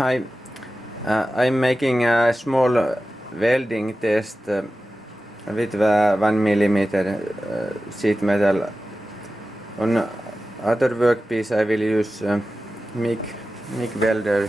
Hi, I'm making a small welding test with 1 mm sheet metal. On other workpiece I will use MIG welder.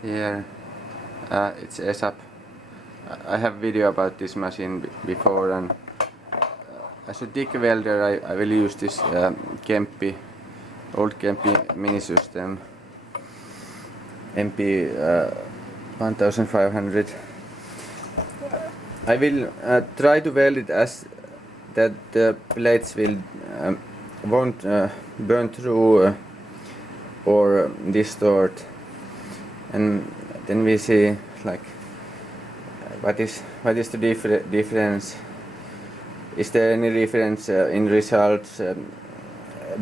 Here it's Esab. I have video about this machine before, and as a TIG welder I will use this Kemppi, old Kemppi Minisystem MP 1500. I will try to weld it as that the plates won't burn through or distort, and then we see like what is the difference. Is there any difference in results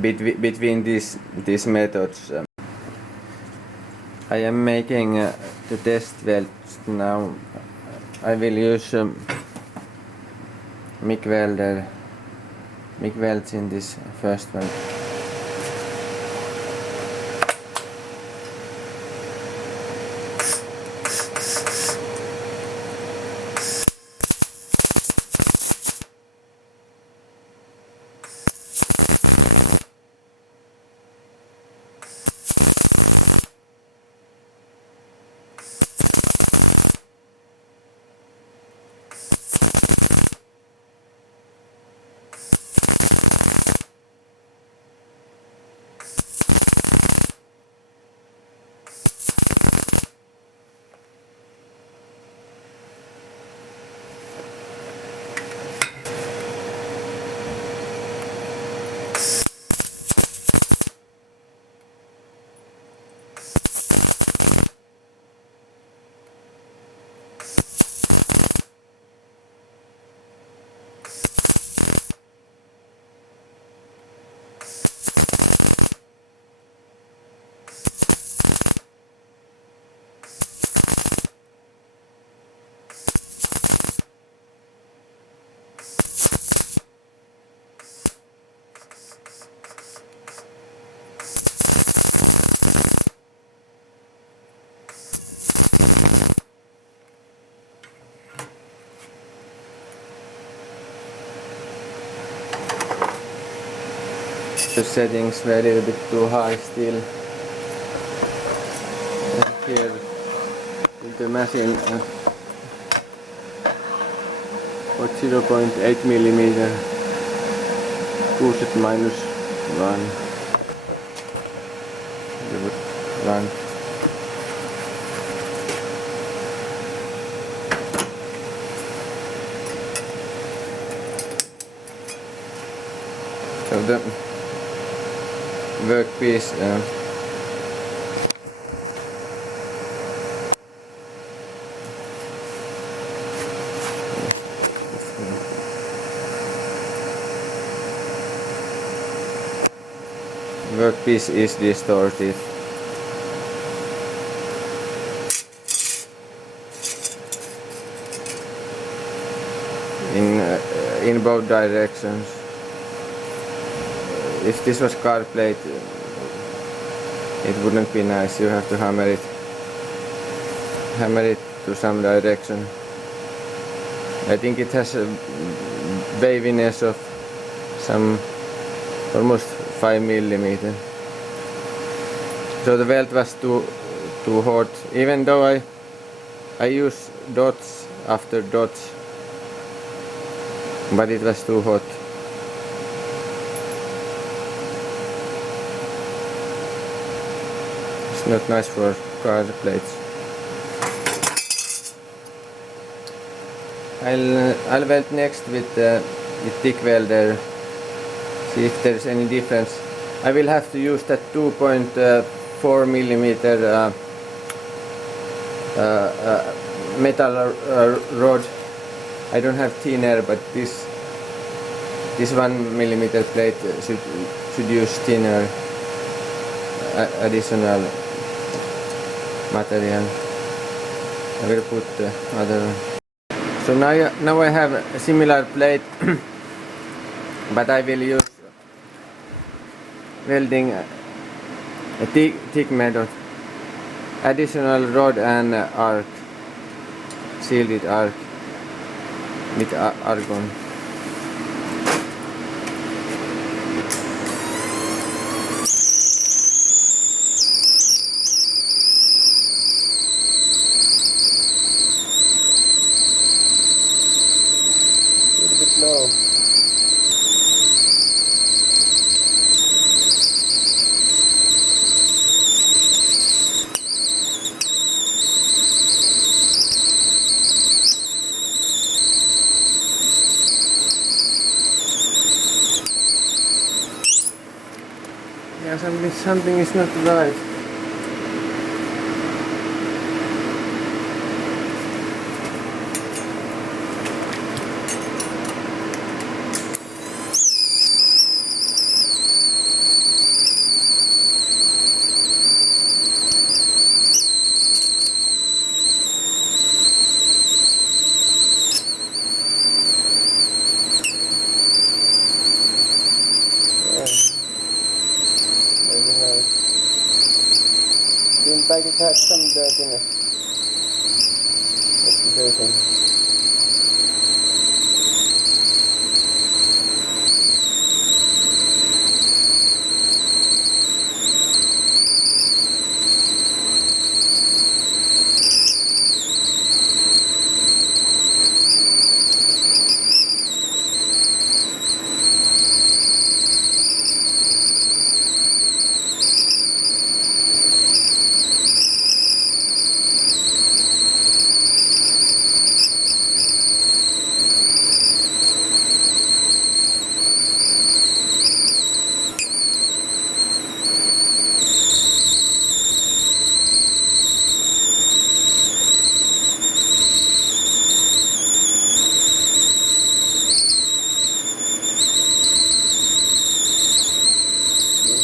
between these methods? I am making the test welds now. I will use MIG welds in this first one. The settings were a little bit too high still. And here in the machine for 0.8 mm, push it -1. It would run. So the workpiece is distorted. In both directions. If this was car plate, it wouldn't be nice. You have to hammer it to some direction. I think it has a waviness of some almost 5 mm. So the weld was too hot. Even though I use dots after dots, but it was too hot. It's not nice for car plates. I'll weld next with TIG welder. See if there's any difference. I will have to use that 2.4 mm metal rod. I don't have thinner, but this 1 mm plate should use thinner additional material. I will put the other one. So now I have a similar plate, but I will use welding a TIG method. additional rod and arc, shielded arc with argon. A little bit low. Yeah, something is not right. Very nice. Seems like it had some dirtiness. Oxidation.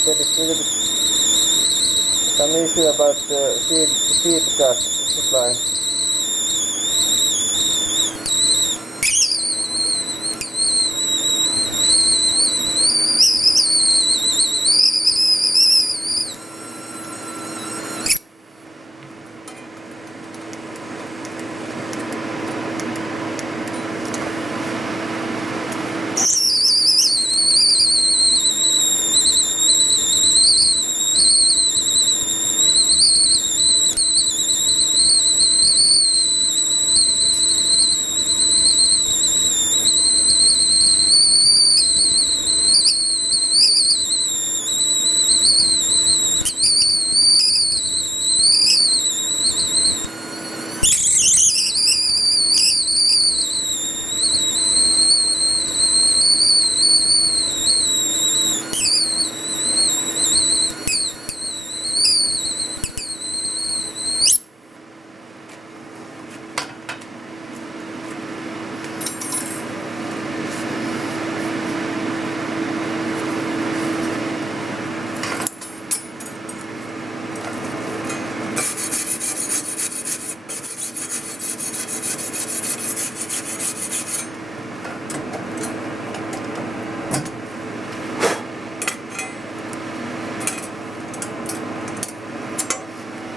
There is a little bit some issue about the feed gas supply.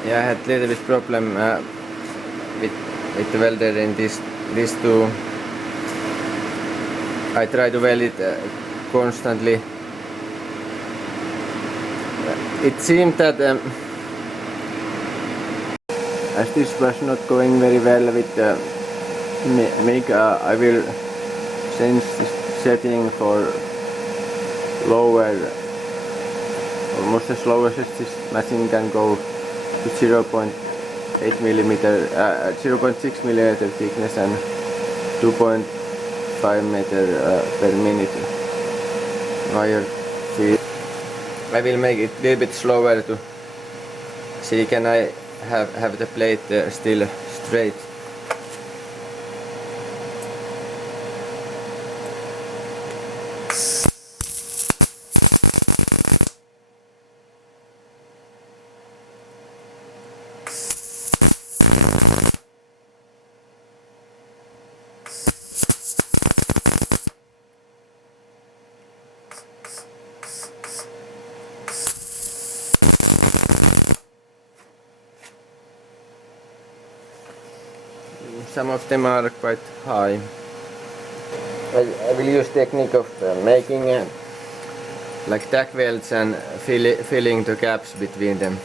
Yeah, I had a little bit problem with the welder in this two. I try to weld it constantly. It seemed that as this was not going very well with the MIG, I will change the setting for lower, almost as low as this machine can go, to 0.8 millimeter, 0.6 millimeter thickness and 2.5 meter per minute wire feed. I will make it a little bit slower to see can I have the plate still straight. some of them are quite high. I will use technique of making like tack welds and filling the gaps between them.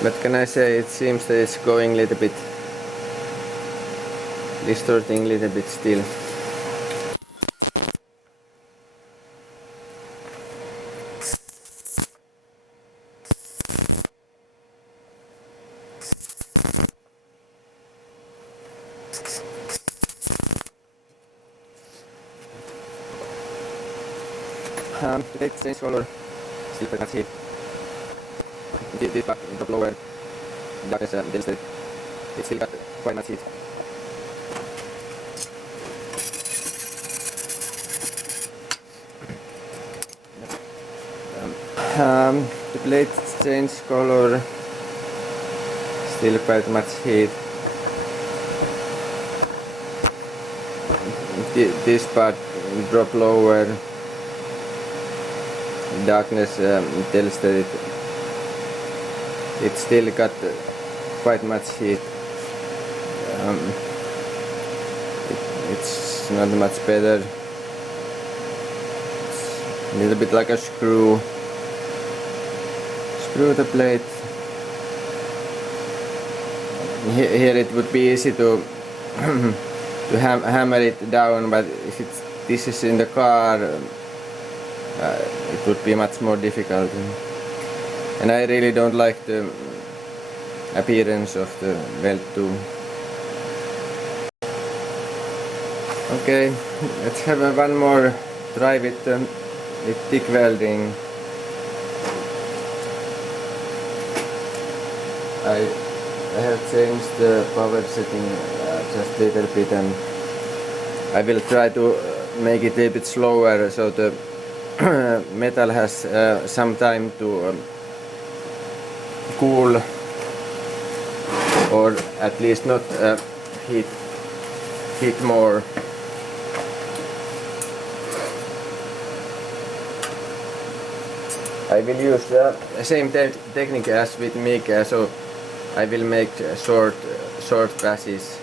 What can I say? It seems that it's going a little bit, distorting a little bit still. Let's change color. Still pretty much heat. This part, the lower darkness density, it still got quite much heat. The plate change color, still quite much heat. This part drop lower, darkness tells that it still got quite much heat. It's not much better. It's a little bit like a screw. Screw the plate. Here it would be easy to to hammer it down, but if this is in the car, it would be much more difficult. And I really don't like the appearance of the weld tool. Okay, let's have one more try with TIG welding. I have changed the power setting just a little bit, and I will try to make it a bit slower so the metal has some time to cool, or at least not heat more. I will use the same technique as with MIG, so I will make short passes.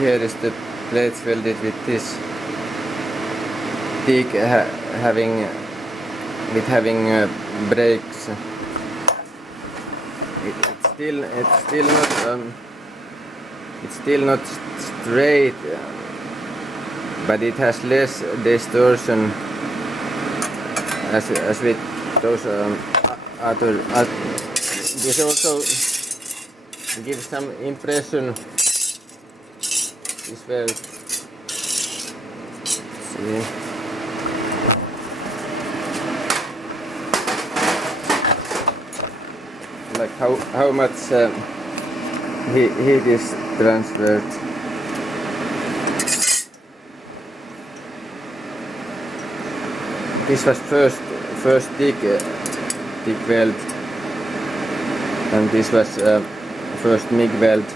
Here is the plates welded with this TIG having breaks. It's still not straight, but it has less distortion as with those other. This also gives some impression. This weld. See. Like how much heat is transferred. This was first TIG weld, and this was first MIG weld.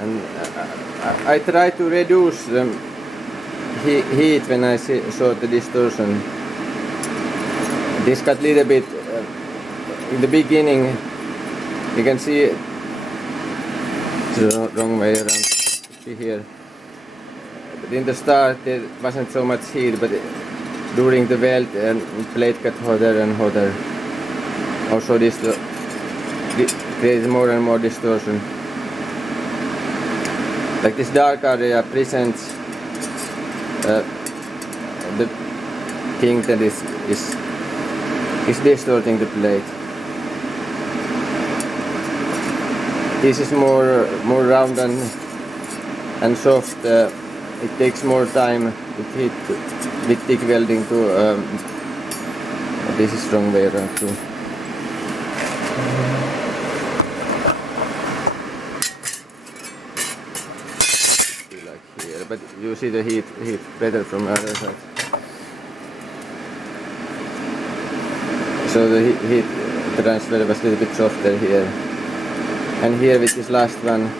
And I try to reduce the heat when I saw the distortion. This got a little bit in the beginning. You can see it's the wrong way around. See here. But in the start there wasn't so much heat, but during the weld the plate got hotter and hotter. Also this creates more and more distortion. Like this dark area presents the thing that is distorting the plate. This is more round and soft. It takes more time with TIG welding to. This is wrong way around too. Like here, but you see the heat better from the other side. So the heat transfer was a little bit softer here, and here with this last one,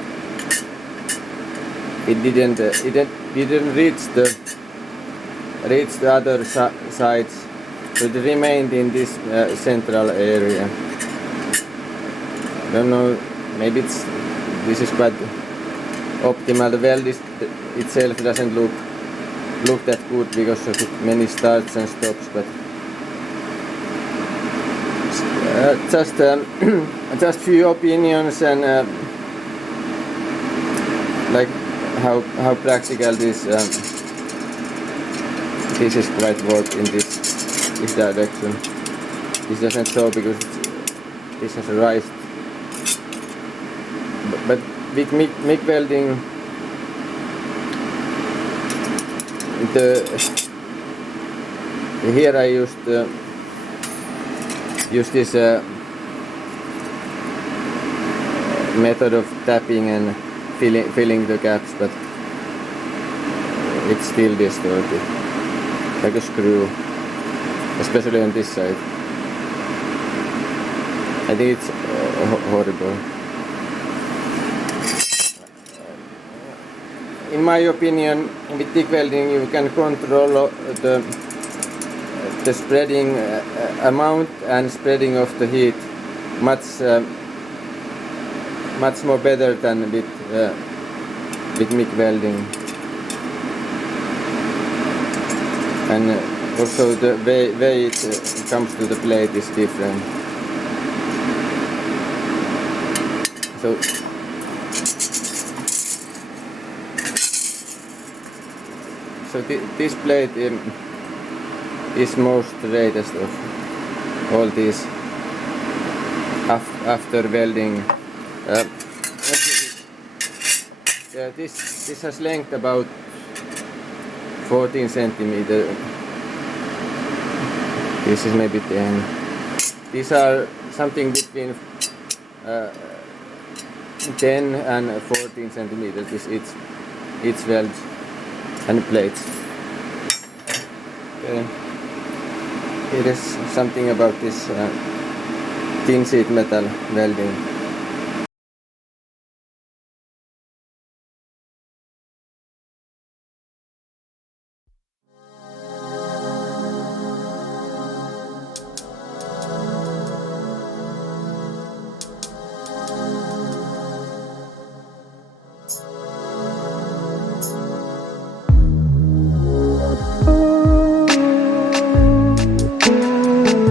it didn't reach the other sides, so it remained in this central area. I don't know, maybe this is quite optimal. The weld itself doesn't look that good because of many starts and stops, but just few opinions and like how practical this is quite work in this direction. This doesn't show because this has a rise, but with MIG welding here I use this method of tapping and filling the gaps, but it's still distorted like a screw, especially on this side. I think it's horrible. In my opinion, with TIG welding you can control the spreading amount and spreading of the heat much more better than with MIG welding, and also the way it comes to the plate is different. So this plate is most straightest of all these after welding. This has length about 14 centimeters. This is maybe 10. These are something between 10 and 14 centimeters. This each weld and plates. Okay. Here is something about this thin sheet metal welding.